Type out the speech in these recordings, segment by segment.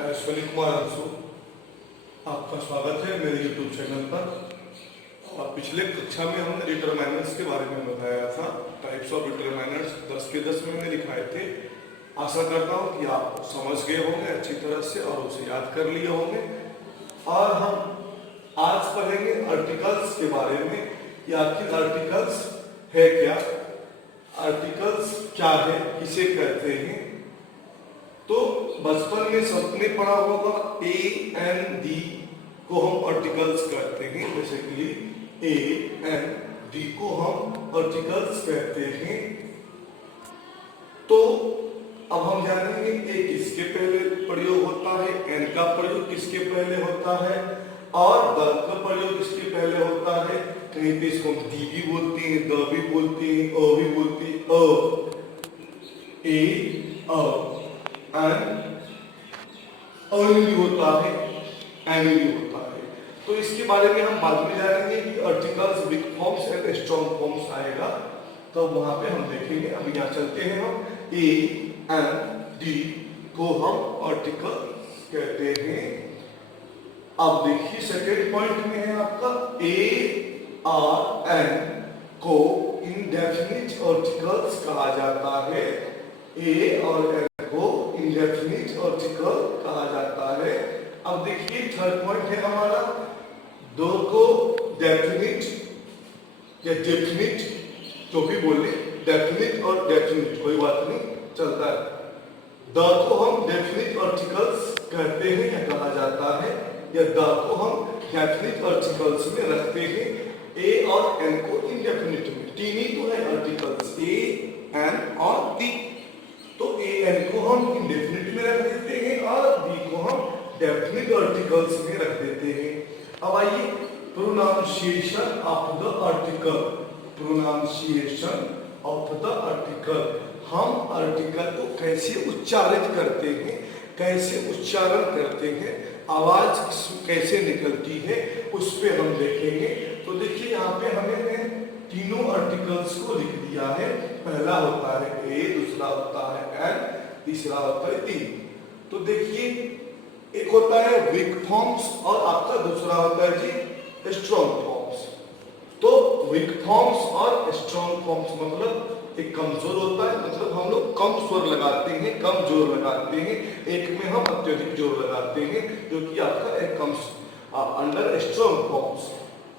मैं अश्विनी कुमार अंशु, आपका स्वागत है मेरे YouTube चैनल पर। और पिछले कक्षा में हमने डिटरमाइनर्स के बारे में बताया था। टाइप्स ऑफ डिटरमाइनर्स 10 के 10 मैंने लिखाए थे। आशा करता हूँ कि आप समझ गए होंगे अच्छी तरह से और उसे याद कर लिए होंगे। और हम आज पढ़ेंगे आर्टिकल्स के बारे में कि आखिर आर्टिकल्स है क्या, आर्टिकल्स क्या है, किसे कहते हैं। तो बचपन में सबने पढ़ा होगा ए एन डी को हम आर्टिकल्स कहते हैं। बेसिकली ए एन डी को हम आर्टिकल्स कहते हैं। तो अब हम जानेंगे ए किसके पहले प्रयोग होता है, एन का प्रयोग किसके पहले होता है और द का प्रयोग किसके पहले होता है। कहीं पे इसको हम डी भी बोलते हैं, द भी बोलते हैं, अ भी बोलते हैं। एन होता है, एन होता है। तो इसके बारे में हम बाद में जानेंगे कि articles weak forms and strong forms आएगा, तो वहां पे हम देखेंगे। अभी यहाँ चलते हैं हम ए एन डी को हम आर्टिकल कहते हैं। अब देखिए सेकेंड पॉइंट में है आपका ए आर एन को इंडेफिनिट आर्टिकल्स कहा जाता है। ए और एन को इंडेफिनिट आर्टिकल कहा जाता है। अब देखिए थर्ड पॉइंट है हमारा, दो को डेफिनिट या डेफिनिट जो भी बोले, डेफिनिट और डेफिनिट कोई बात नहीं, चलता है। द को हम डेफिनिट आर्टिकल्स कहते हैं या कहा जाता है, या द को हम डेफिनिट आर्टिकल्स में रखते हैं। ए और एन को इंडेफिनिट में, तीन ही तो है आर्टिकल्स, ए एन और डी। तो ए एन को हम इंडेफिनिट में रख देते हैं और डी को हम डेफिनिट आर्टिकल्स में रख देते हैं। अब आइए pronunciation of the article. Pronunciation of the article, हम आर्टिकल को कैसे उच्चारित करते हैं, कैसे उच्चारण करते हैं, आवाज कैसे निकलती है, उस पे हम देखेंगे। तो देखिए यहाँ पे हमने तीनों आर्टिकल्स को लिख दिया है। पहला होता है ए, दूसरा होता है एन, तीसरा होता है डी। तो देखिए एक होता है वीक फॉर्म्स और आपका दूसरा होता है जी स्ट्रॉन्ग फॉर्म्स। तो वीक फॉर्म्स और स्ट्रॉन्ग फॉर्म्स मतलब एक कमजोर होता है, मतलब हम लोग कम स्वर लगाते हैं, कम जोर लगाते हैं। एक में हम अत्यधिक जोर लगाते हैं, जो कि आपका एक कम अंडर स्ट्रॉन्ग फॉर्म्स।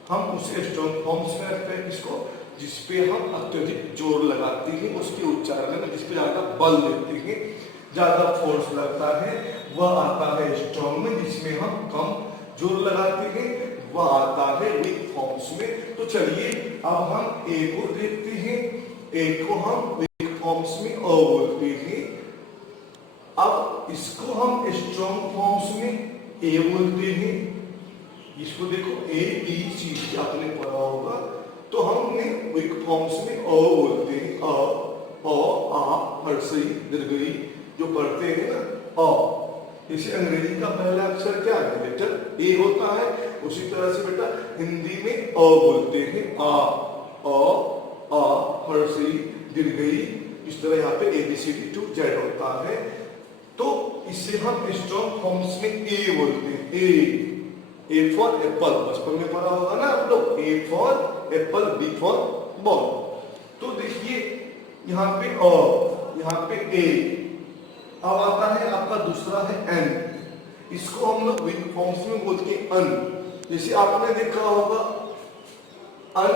हम उसे स्ट्रॉन्ग फॉर्म्स में रखते हैं किसको, जिसपे हम अत्यधिक जोर लगाते हैं, उसके उच्चारण में जिसपे ज्यादा बल देते हैं, ज्यादा फोर्स लगता है, वह आता है स्ट्रॉन्ग में। जिसमें हम कम जोर लगाते हैं वह आता है वीक फॉर्म्स में। तो चलिए अब हम ए को देखते हैं। ए को हम वीक फॉर्म्स में अ बोलते हैं। अब इसको हम स्ट्रॉन्ग फॉर्म्स में ए बोलते हैं। इसको देखो ए बी सी आपने पढ़ा होगा, तो हमने वीक फॉर्म्स में अ बोलते हैं। आ हर्षई दीर्घई जो पढ़ते हैं ना अ। इसे अंग्रेजी का पहला अक्षर क्या है, लेटर ए होता है। उसी तरह से बेटा हिंदी में अ बोलते हैं, आ हर्षई दीर्घई। इस तरह यहाँ पे A B C D to Z होता है। तो इसे हम स्ट्रॉन्ग फॉर्म्स में ए बोलते हैं। ए फॉर एप्पल, बचपन में पढ़ा होगा ना आप लोग, A for apple, B for ball. तो देखिए यहाँ पे यहाँ पे ए। अब आता है आपका दूसरा है एन। इसको हम लोग वीक फॉर्म्स में बोलते हैं अन। जैसे आपने देखा होगा अन,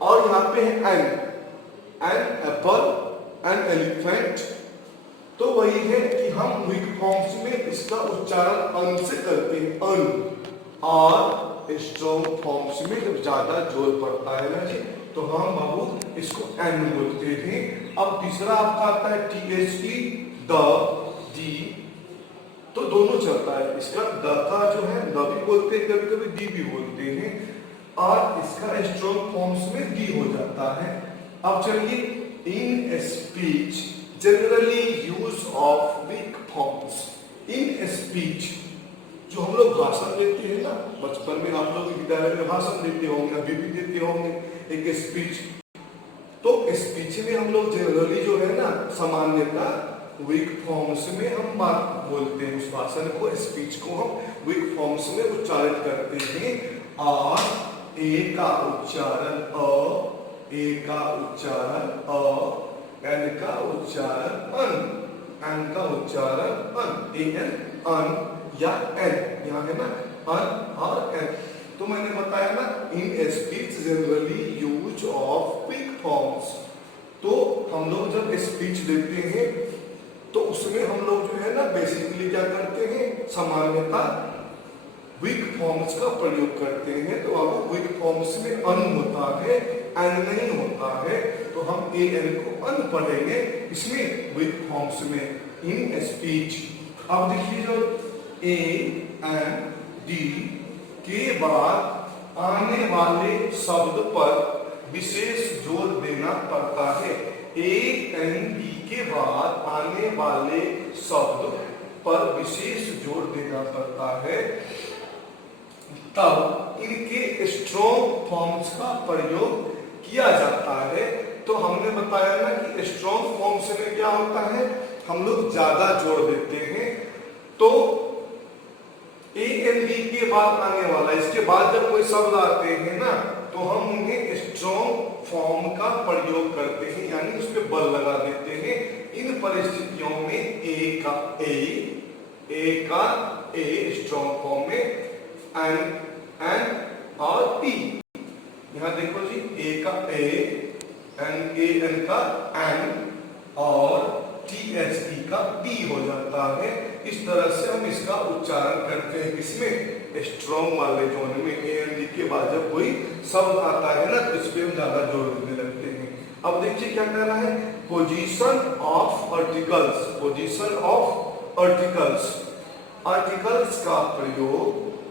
और यहाँ पे है an, an apple, an elephant. तो वही है कि हम वीक फॉर्म्स में इसका उच्चारण अन से करते हैं, अन। और स्ट्रॉन्ग फॉर्म्स में जब ज्यादा जोर पड़ता है ना जी, तो हम बाबू इसको एन बोलते हैं। अब तीसरा आपका आता है T H E, the, D. तो दोनों चलता है। इसका द का जो है द भी बोलते हैं, कभी कभी डी भी बोलते हैं, और इसका स्ट्रॉन्ग फॉर्म्स में डी हो जाता है। अब चलिए in speech generally use of weak forms. In speech जो हम लोग भाषण देते हैं ना, बचपन में आप लोग विद्यालय में भाषण देते होंगे, अभी भी देते होंगे एक स्पीच। तो स्पीच में हम लोग जनरली जो है ना, सामान्यता वीक फॉर्म्स में हम बात बोलते हैं, उस भाषण को, स्पीच को हम वीक फॉर्म्स में उच्चारित करते हैं। और ए का उच्चारण अ, ए का उच्चारण अ, एन का उच्चारण अन, एन का उच्चारण अन, ए एन अन या एन, यहाँ है ना अन और एन। तो मैंने बताया ना in speech generally use of weak forms. तो हम लोग जब स्पीच देते हैं तो उसमें हम लोग जो है ना बेसिकली क्या करते हैं, सामान्यता वीक फॉर्म्स का प्रयोग करते हैं। तो अब वीक फॉर्म्स में अन होता है, एन नहीं होता है, तो हम ए एन को अन पढ़ेंगे इसमें वीक फॉर्म्स में इन स्पीच। अब देखिए जो ए एन डी के बाद आने वाले शब्द पर विशेष जोर देना पड़ता है। ए एन डी के बाद आने वाले शब्द पर विशेष जोर देना पड़ता है, तब इनके स्ट्रॉन्ग फॉर्म्स का प्रयोग किया जाता है। तो हमने बताया ना कि स्ट्रॉन्ग फॉर्म्स में क्या होता है, हम लोग ज्यादा जोर देते हैं। तो ए एन डी के बाद आने वाला, इसके बाद जब कोई शब्द आते हैं ना तो हम उन्हें स्ट्रॉन्ग फॉर्म का प्रयोग करते हैं, यानी उस पर बल लगा देते हैं। इन परिस्थितियों में ए का ए स्ट्रॉन्ग फॉर्म में, एन और टी, यहां देखो जी ए का एन का एन और टी का टी हो जाता है। इस तरह से हम इसका उच्चारण करते हैं, इसमें स्ट्रॉन्ग वाले जोन में ए एन डी के बाद जब कोई शब्द आता है ना तो इस पे हम ज्यादा जोर देने लगते हैं। अब देखिए क्या कहना है, position of articles, position of articles, articles का प्रयोग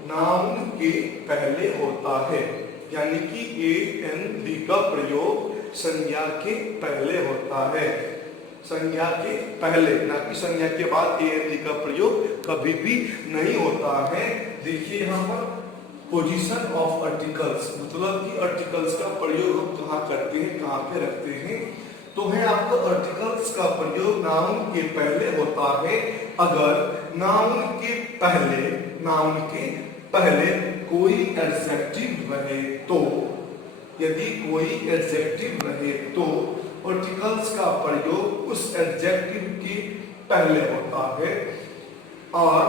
नाउन के पहले होता है, यानी कि ए एन डी का प्रयोग संज्ञा के पहले होता है, संज्ञा के पहले, ना कि संज्ञा के बाद ए एन डी का प्रयोग कभी भी नहीं होता है। देखिए यहाँ पर पोजीशन ऑफ आर्टिकल्स, मतलब कि आर्टिकल्स का प्रयोग हम कहाँ करते हैं, कहाँ पे रखते हैं, तो है आपको आर्टिकल्स का प्रयोग नाउन के पहले होता है अगर नाउन के पहले कोई एडजेक्टिव रहे तो, यदि कोई एडजेक्टिव रहे तो आर्टिकल्स का प्रयोग उस एडजेक्टिव के पहले होता है, और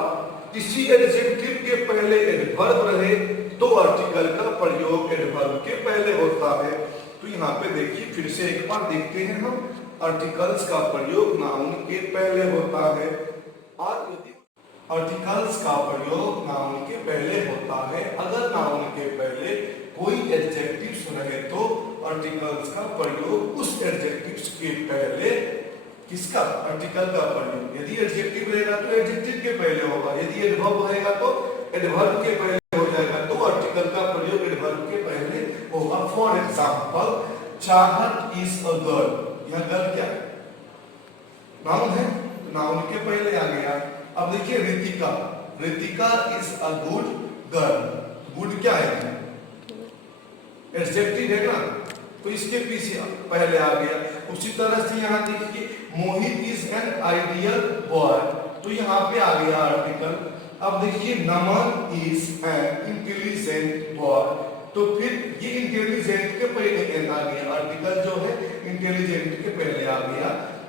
किसी एडजेक्टिव के पहले एडवर्ब रहे तो आर्टिकल का प्रयोग एडवर्ब के पहले होता है। तो यहाँ पे देखिए फिर से एक बार देखते हैं हम, आर्टिकल्स का प्रयोग नाउन के पहले होता है, और यदि आर्टिकल्स का प्रयोग नाउन के पहले होता है अगर नाउन के पहले कोई एडजेक्टिव्स रहे तो आर्टिकल्स का प्रयोग उस एडजेक्टिव्स के पहले, किसका, आर्टिकल का प्रयोग, यदि एडजेक्टिव रहेगा तो एडजेक्टिव के पहले होगा, यदि एडवर्ब रहेगा तो एडवर्ब के पहले हो जाएगा, तो आर्टिकल का प्रयोग एडवर्ब के पहले होगा। फॉर एग्जांपल, चाहत इज अ गर्ल, यह गर्ल क्या नाउन है, नाउन के पहले आ गया। अब देखिए Ritika is a good girl, good क्या है, एडजेक्टिव है ना, तो इसके पीछे पहले आ गया। उसी तरह से यहाँ देखिए मोहित इज एन आइडियल बॉय, तो यहाँ पे आ गया आर्टिकल। अब देखिए नमन इज एन इंटेलिजेंट बॉय, तो फिर ये इंटेलिजेंट के पहले एन आ गया, आर्टिकल जो है इंटेलिजेंट के पहले आ गया।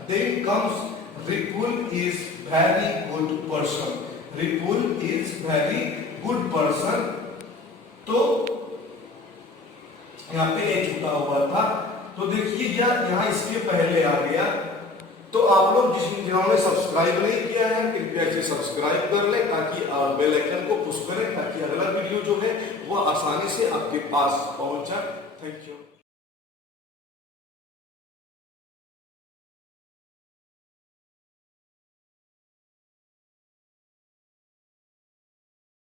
Then comes Ripul is very good person, Ripul is very good person, तो यहाँ पे ए छूटा हुआ था, तो देखिए यहाँ इसके पहले आ गया। तो आप लोग जिन्होंने सब्सक्राइब नहीं किया है कृपया इसे सब्सक्राइब कर लें ताकि आप बेल आइकन को पुश करें ताकि अगला वीडियो जो है वो आसानी से आपके पास पहुंच जाए। Thank you.